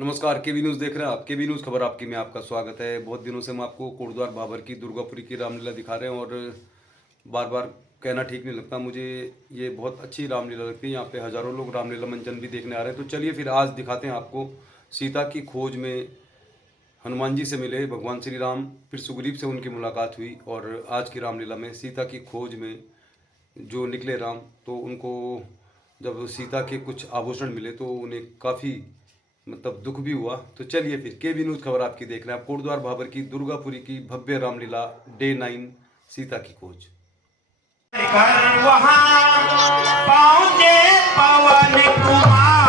नमस्कार, केवी न्यूज़ देख रहे हैं आप। केवी न्यूज़ खबर आपकी में आपका स्वागत है। बहुत दिनों से हम आपको कोटद्वार बाबर की दुर्गापुरी की रामलीला दिखा रहे हैं और बार बार कहना ठीक नहीं लगता। मुझे ये बहुत अच्छी रामलीला लगती है। यहाँ पे हज़ारों लोग रामलीला मंचन भी देखने आ रहे हैं। तो चलिए फिर आज दिखाते हैं आपको सीता की खोज में हनुमान जी से मिले भगवान श्री राम, फिर सुग्रीव से उनकी मुलाकात हुई और आज की रामलीला में सीता की खोज में जो निकले राम, तो उनको जब सीता के कुछ आभूषण मिले तो उन्हें काफ़ी मतलब दुख भी हुआ। तो चलिए फिर केवी न्यूज़ खबर आपकी देख रहे हैं आप। कोटद्वार बाबर की दुर्गापुरी की भव्य रामलीला डे 9 सीता की खोज। वहाँ पहुँचे पवन कुमार,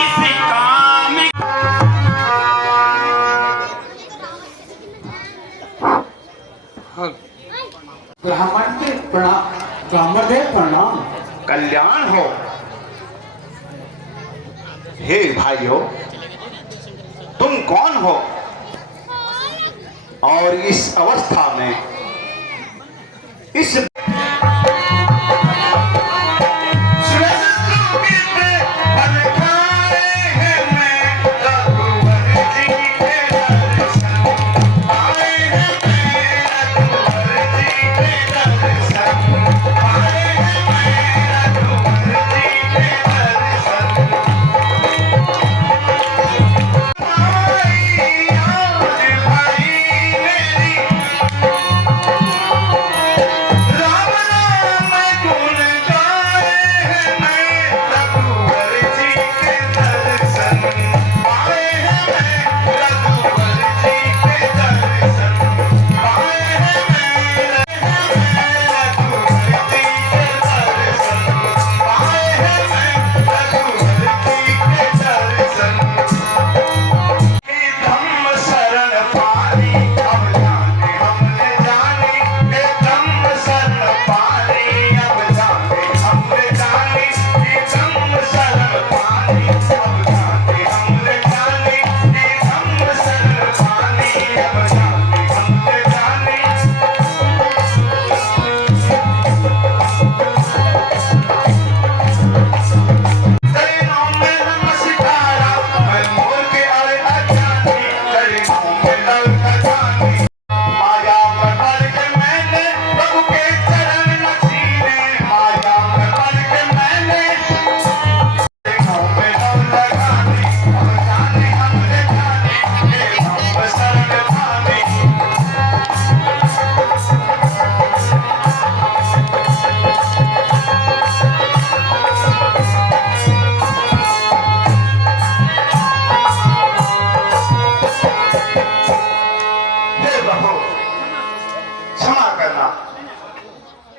इसी काम ब्राह्मण देव प्रणाम। कल्याण हो। हे भाइयों, तुम कौन हो और इस अवस्था में इस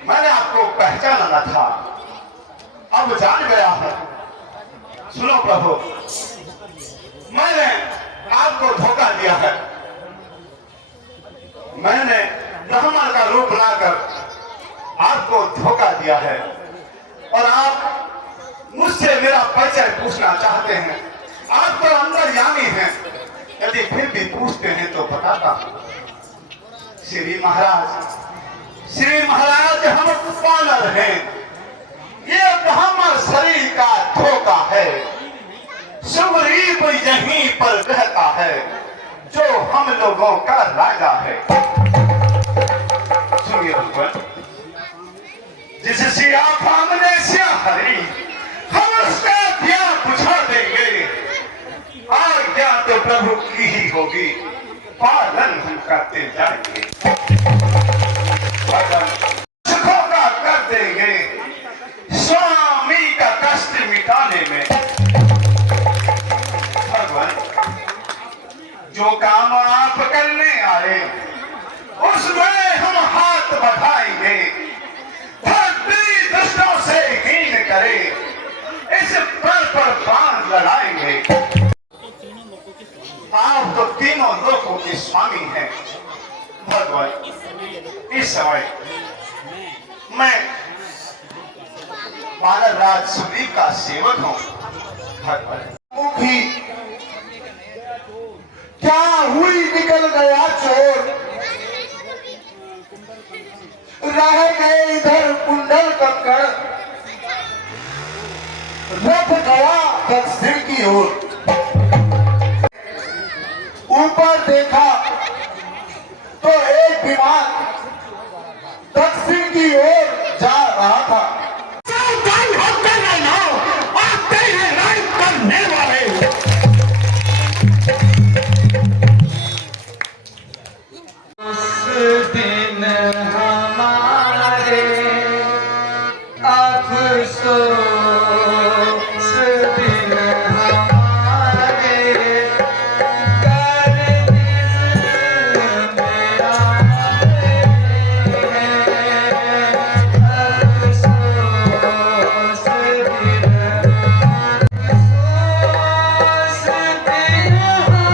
मैंने आपको पहचाना न था, अब जान गया हूं। सुनो प्रभु, मैंने आपको धोखा दिया है। मैंने ब्राह्मण का रूप लाकर आपको धोखा दिया है और आप मुझसे मेरा परिचय पूछना चाहते हैं। आप तो अंतर्यामी हैं, यदि फिर भी पूछते हैं तो बताता हूं। श्री महाराज हम पालर हैं। ये ब्राह्मण शरीर का धोखा है। सुग्रीव यहीं पर रहता है, जो हम लोगों का राजा है। सुनिए भगवान, जिससे आप हमने हरी, हम उसका क्या बुझा देंगे। आज्ञा तो प्रभु की ही होगी, पालन हम करते जाएंगे। सुखों का कर देंगे, स्वामी का कष्ट मिटाने में। भगवान, जो काम आप करने आए उसमें हम हाथ बढ़ाएंगे। भक्ति दुष्टों से हीन करे, इस पर बाण लड़ाएंगे। आप तो तीनों लोकों के स्वामी हैं भगवान। इस समय मैं महाराज सुग्रीव का सेवक हूं भगवान। भी क्या हुई, निकल गया चोर। रह गए इधर कुंडल कंकड़, रथ गया दक्षिण की ओर। ऊपर देखा तो एक विमान दक्षिण की ओर जा रहा था। सावधान होकर रहना, आते हैं राइड करने वाले। उस दिन हमारे अफसोस दिन हमारे गर्दिश में आए हैं। अफसोस दिन अफसोस दिन हमारे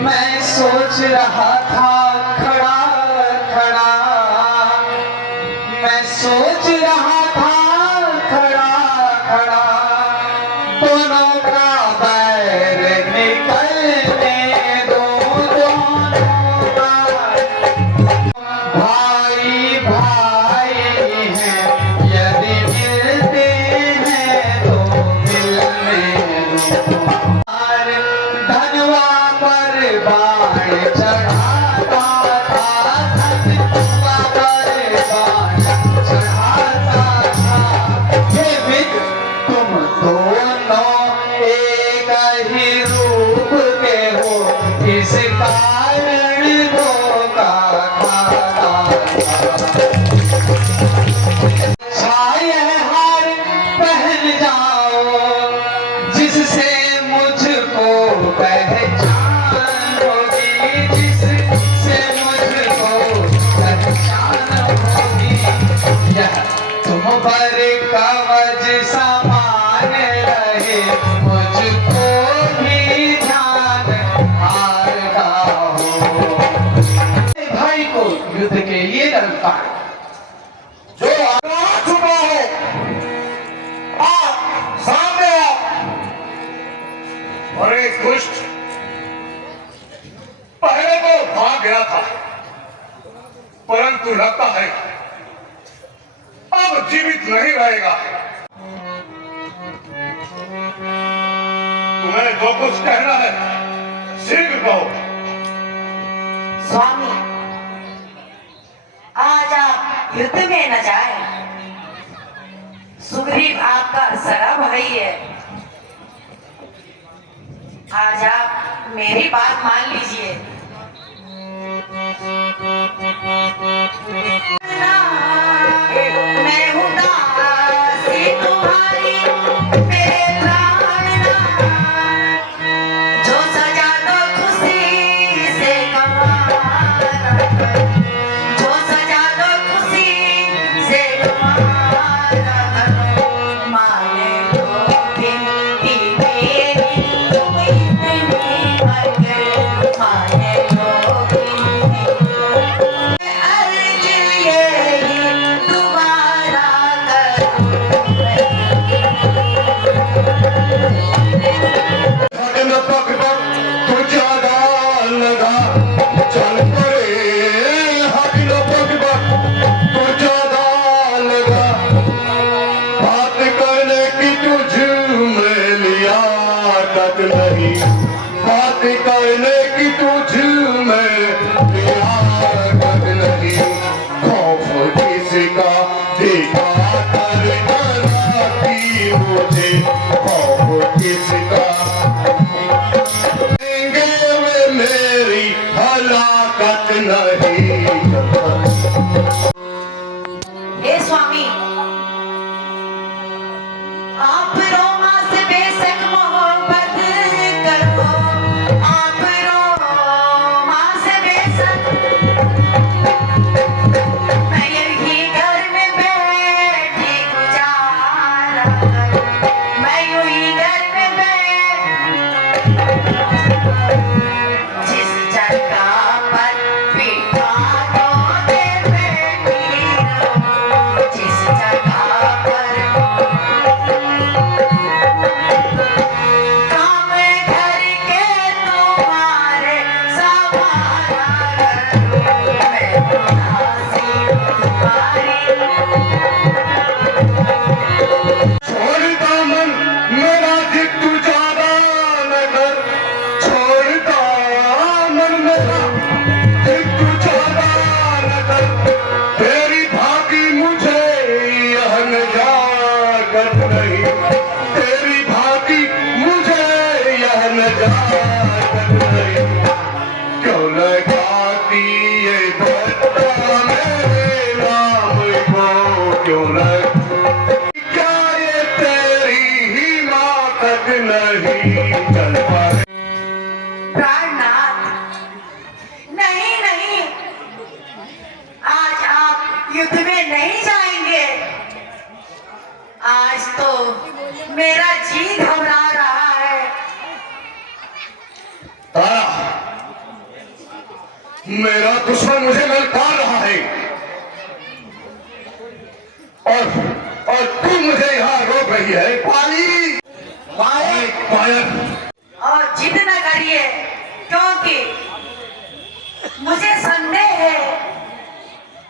मैं सोच रहा था खड़ा खड़ा, मैं सोच रहा था खड़ा खड़ा, दोनों का बैर निकलने दो, दोनों का भाई भाई हैं, यदि मिलते हैं तो मिलने दो। धनवा पर बाण चढ़ा बन जाओ, जिससे मुझको पहचान होगी, जिससे मुझको पहचान होगी। यह तुम पर कवच समान रहे, मुझको भी ध्यान हारता हो। भाई को युद्ध के लिए लड़ता है। जो आकाश छुपा हो, आप सामने आओ। और एक दुष्ट पहले तो भाग गया था, परंतु लगता है अब जीवित नहीं रहेगा। तुम्हें जो कुछ कहना है शीघ्र कहो। स्वामी, आज आप युद्ध में न जाए। सुग्रीव आपका सगा भाई है। आज आप मेरी बात मान लीजिए। मैं हूँ दासी तुम्हारी, मेरे प्राणनाथ। जो सजा दो खुशी से कमाना, जो सजा दो खुशी से कमाना। माने लो बिनती मेरी, तुम इतनी मत माने लो बिनती। अर्ज यही तुम्हारा नहीं बात करने की तुझ में लियाकत नहीं। खौफ किसका देखा कर डराती मुझे, खौफ किसका देंगे वे मेरी हलाकत नहीं। हे स्वामी, आप रोमा से बेशक मोहब्बत करो, आप रोमा से बेशक। मैं यही घर में बैठी गुजारा करूं, मैं यूं घर में जिस जगह पर पीठा दे बैठी रहूं, जिस जगह पर काम घर के तुम्हारे सवारा करूं, मैं दासी तुम्हारी। छोड़ता मन मेरा जिद तू ज्यादा न कर, छोड़ता मन मेरा जिद तू ज्यादा न कर। तेरी भागी मुझे यह नजाकत नहीं, तेरी भागी मुझे यह नजाकत नहीं। क्यों लगाती ये बत्ता मेरे नाम को, क्यों लग क्या ये तेरी हिमाकत नहीं। चल पाए प्राणनाथ, नहीं नहीं, आज आप युद्ध में नहीं जाएंगे। आज तो मेरा जी घबरा रहा है। तारा, मेरा दुश्मन मुझे ललकार रहा है और तू मुझे यहाँ रोक रही है। पाली पायल, और जिद न करिए, क्योंकि मुझे संदेह है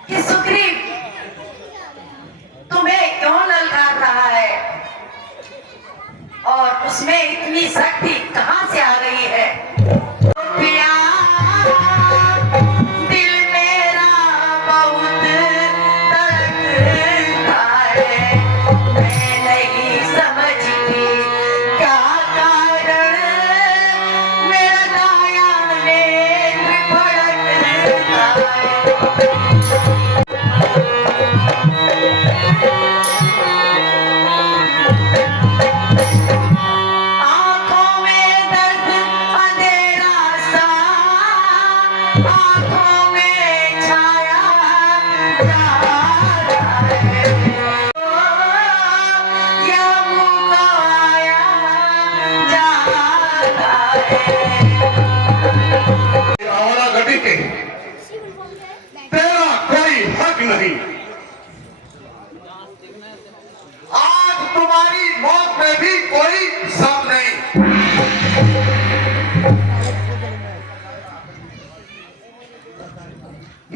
कि सुग्रीव तुम्हें क्यों ललकार रहा है और उसमें इतनी शक्ति कहां से आ गई है। दिल मेरा बहुत धड़कता है, मैं नहीं समझती क्या कारण मेरा दाया नेत्र फड़कता है। नहीं। आज तुम्हारी मौत में भी कोई शक नहीं।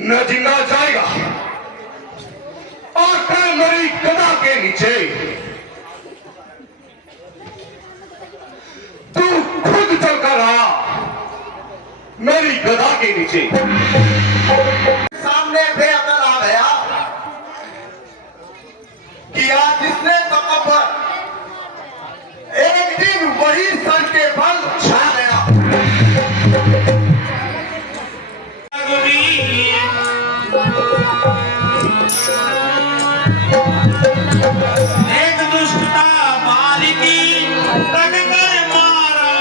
न जिंदा जाएगा और कल मेरी गदा के नीचे तू खुद चलकर आ मेरी गदा के नीचे। सामने बेअकल आ गया कि आज जिसने तकब्बर एक दिन वही सर के बल छा गया। एक दुष्टता मालिकी तक कर मारा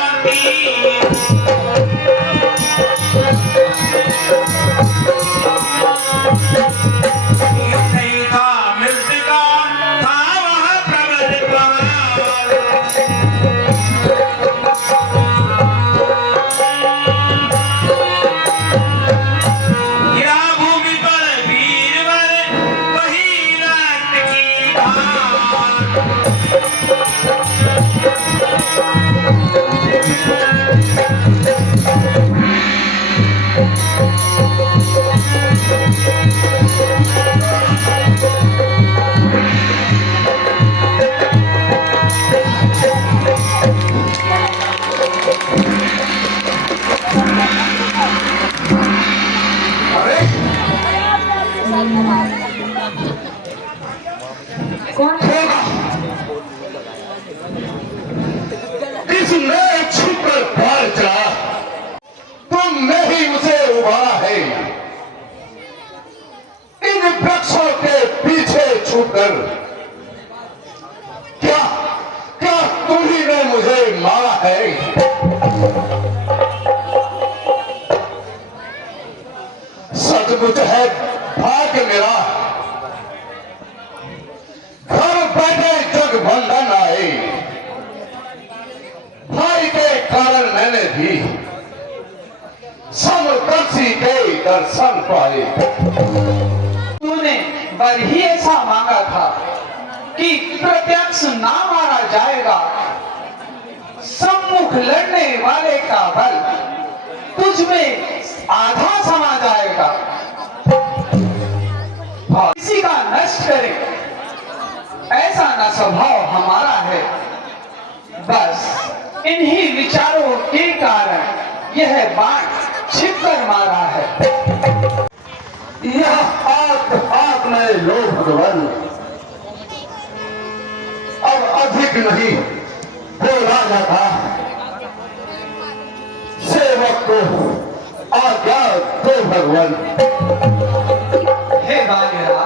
नहीं था मृत्यु का था वह प्रबल प्रहार। गिरा भूमि पर वीरवर वही रक्त की धार। इसने छुपकर बाहर चला, तुमने ही उसे उबारा है। इन वृक्षों के पीछे छुपकर क्या क्या तुम ही ने मुझे मारा है। सचमुच है भाग्य मेरा, घर बैठे जग बंधन आए। भाई के कारण मैंने भी समदर्शी के दर्शन पाए। तूने वर ही ऐसा मांगा था कि प्रत्यक्ष ना मारा जाएगा, सम्मुख लड़ने वाले का बल तुझ में आधा समा जाएगा और किसी का नष्ट करे ऐसा न स्वभाव हमारा है। बस इन्हीं विचारों के कारण यह बाण छिपकर मारा है। यह हाथ में लो भगवान, अब अधिक नहीं बोला जाता। सेवक को आज्ञा दो भगवान। हे बागेरा,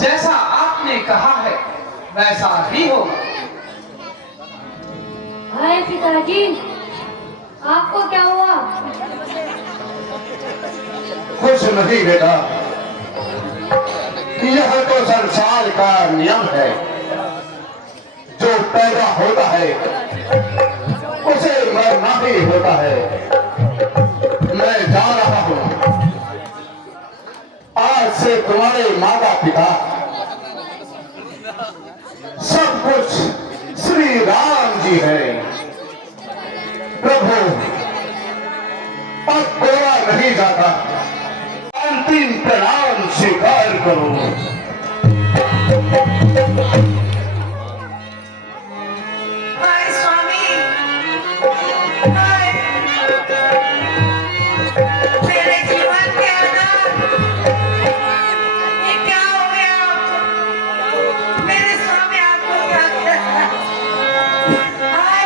जैसा आपने कहा है वैसा ही होगा। हाय पिताजी, आपको क्या हुआ? कुछ नहीं बेटा, यह तो संसार का नियम है। जो पैदा होता है उसे मरना ही होता है। मैं जा रहा हूँ, आज से तुम्हारे माता पिता सब कुछ श्री राम जी है। प्रभु अब बोला नहीं जाता, अंतिम प्रणाम स्वीकार करो। हाय स्वामी, हाय मेरे जीवन के आधार, ये क्या हो गया आपको? मेरे स्वामी आपको क्या किया? हाय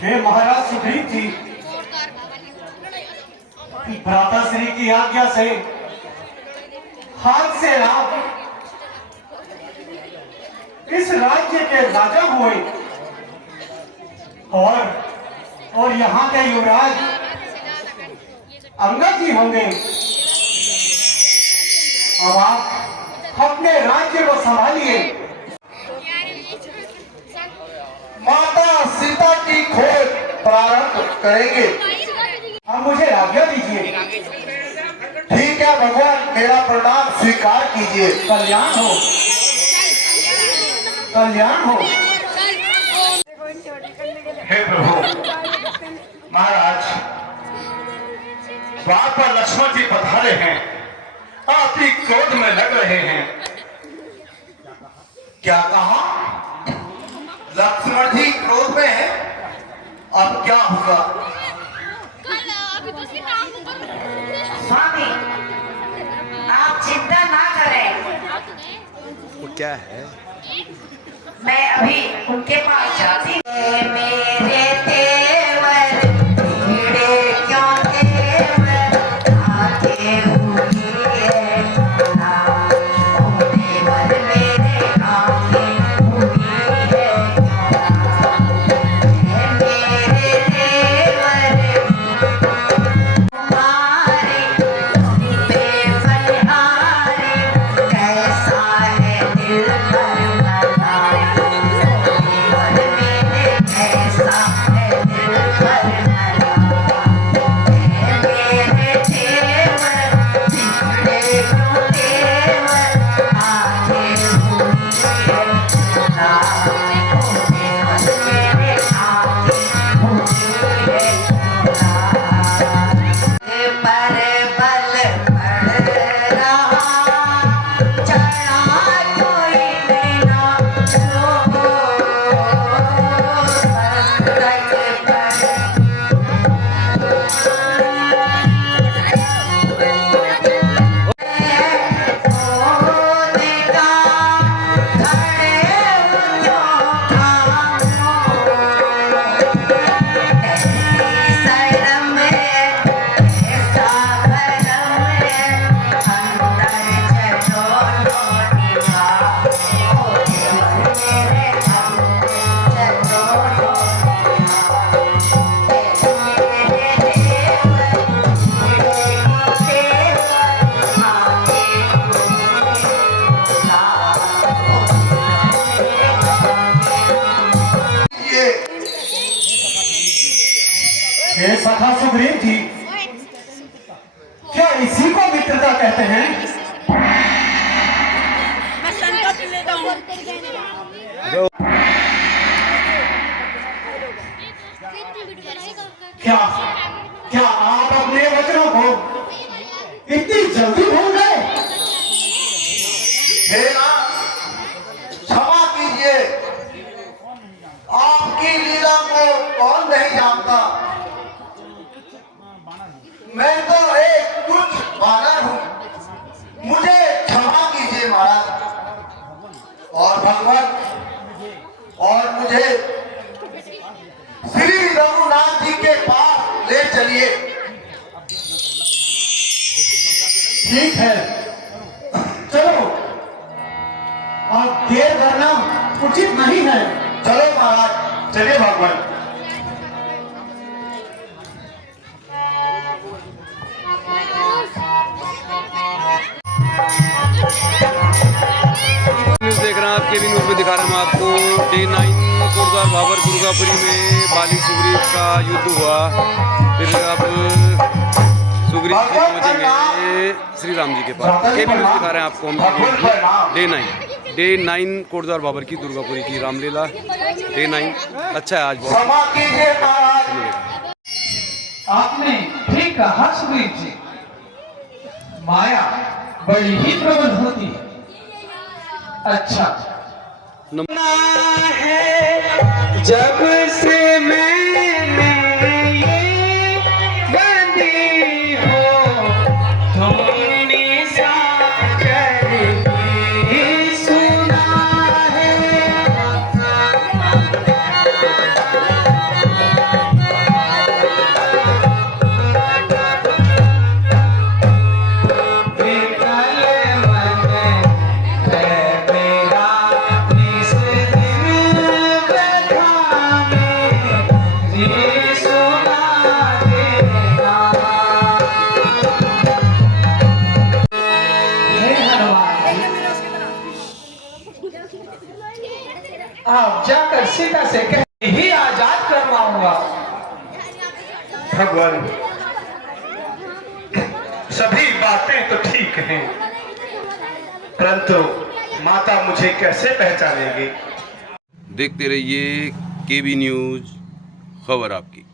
हे महाराज सुग्रीव जी, भ्राता श्री की आज्ञा से हाथ से आप इस राज्य के राजा हुए और यहाँ के युवराज अंगद जी होंगे। अब आप अपने राज्य को संभालिए। माता सीता की खोज प्रारंभ करेंगे। अब मुझे आज्ञा दीजिए। ठीक है भगवान, मेरा प्रणाम स्वीकार कीजिए। कल्याण हो, कल्याण हो। हे प्रभु महाराज, वहां पर लक्ष्मण जी पधारे हैं, आप ही क्रोध में लग रहे हैं। क्या कहा? लक्ष्मण जी क्रोध में है? अब क्या होगा? स्वामी, आप चिंता ना करें। वो क्या है? मैं अभी उनके पास जाती हूँ। मेरे तेवर भिड़े क्यों तेवर आके हुई है ना, ओ तेवर मेरे आके हुई है ना, मेरे तेवर तुम्हारे बेबनहारे, कैसा है दिल पर हे सखा सुग्रीव जी, क्या इसी को मित्रता कहते हैं? मैं संकल्प लेता हूँ। क्या क्या आप अपने वचनों को इतनी जल्दी भूल गए? हे राम, क्षमा कीजिए, आपकी लीला को कौन नहीं जानता। मैं तो एक तुच्छ बानर हूँ, मुझे क्षमा कीजिए महाराज। और भगवान, और मुझे श्री रघुनाथ जी के पास ले चलिए। ठीक है, चलो। अब देर करना उचित नहीं है। चलो महाराज, चलिए भगवान। न्यूज़ देख रहे हैं आपके भी न्यूज़ में दिखा रहे हैं हम आपको डे 9 कोटद्वार भाबर दुर्गापुरी में बाली सुग्रीव का युद्ध हुआ। फिर अब सुग्रीव जी पहुंचेंगे श्री राम जी के पास। के भी न्यूज़ दिखा रहे हैं आपको हम डे 9 कोटद्वार भाबर की दुर्गापुरी की रामलीला डे 9। अच्छा है आज बहुत मिलेगा। आपने ठीक कहा सुग्रीव जी, माया बड़ी ही प्रबल होती है। अच्छा है जब से मैंने ये बंदी हो, तुमने सागर भी सुना है। आप जाकर सीता से कह ही आजाद करवाऊंगा। भगवान, सभी बातें तो ठीक हैं, परंतु माता मुझे कैसे पहचानेगी? देखते रहिए केबी न्यूज़, खबर आपकी।